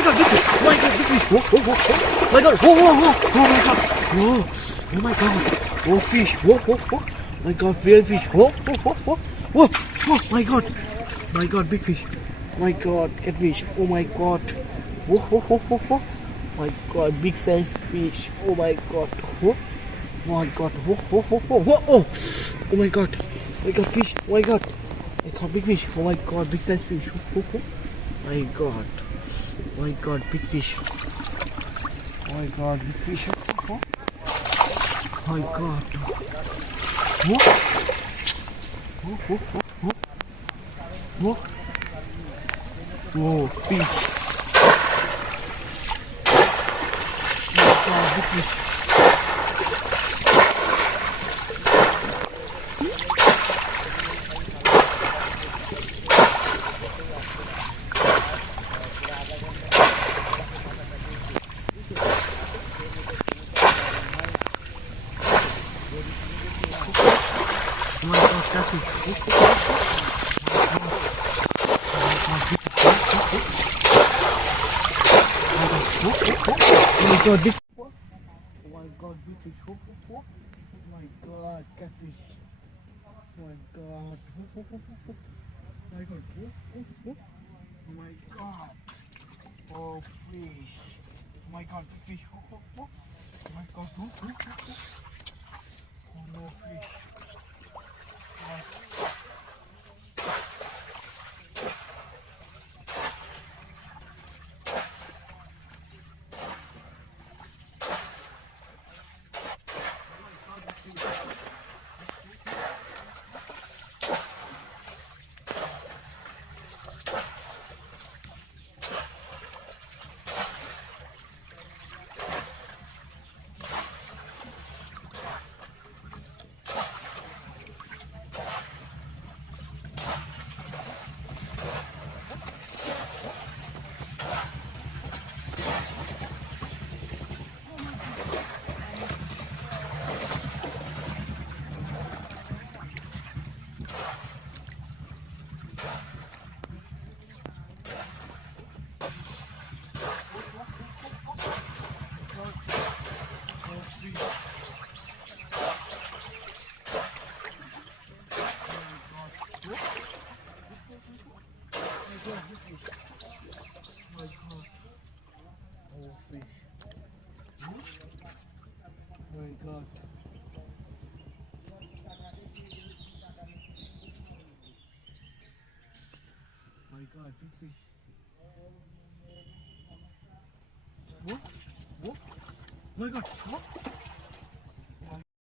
my God, big fish. Oh my God, big fish. Whoa, whoa, whoa, whoa. My God, whoa, whoa, whoa. Oh my God. Whoa. Oh my God. Oh fish. Whoa, whoa, whoa. My God, real fish. Whoa, whoa, whoa, whoa. Whoa, whoa. My God. My God, big fish. My God, catfish. Oh my God. Whoa, whoa, whoa, whoa, whoa. My God, big size fish. Oh my God. Whoa. Oh my God. Whoa, whoa, whoa, whoa, whoa. Oh. Oh my God. I got fish. Oh my God. I caught big fish. Oh my God, big size fish. Whoa, whoa. My God. Oh my God, big fish. Oh my God, big fish. Oh my God. Whoa. Whoa, whoa, whoa, whoa. Whoa, fish. Oh my God, big fish. Oh my God, catfish. Oh my God, big. Oh my God, big fish. Oh my God, catfish. Oh my God. Oh my God. Oh my God. Oh fish. Oh my God, big fish. Oh my God. Oh no fish. My God. Oh fish. My God. My God, big fish. What? What? My God. What?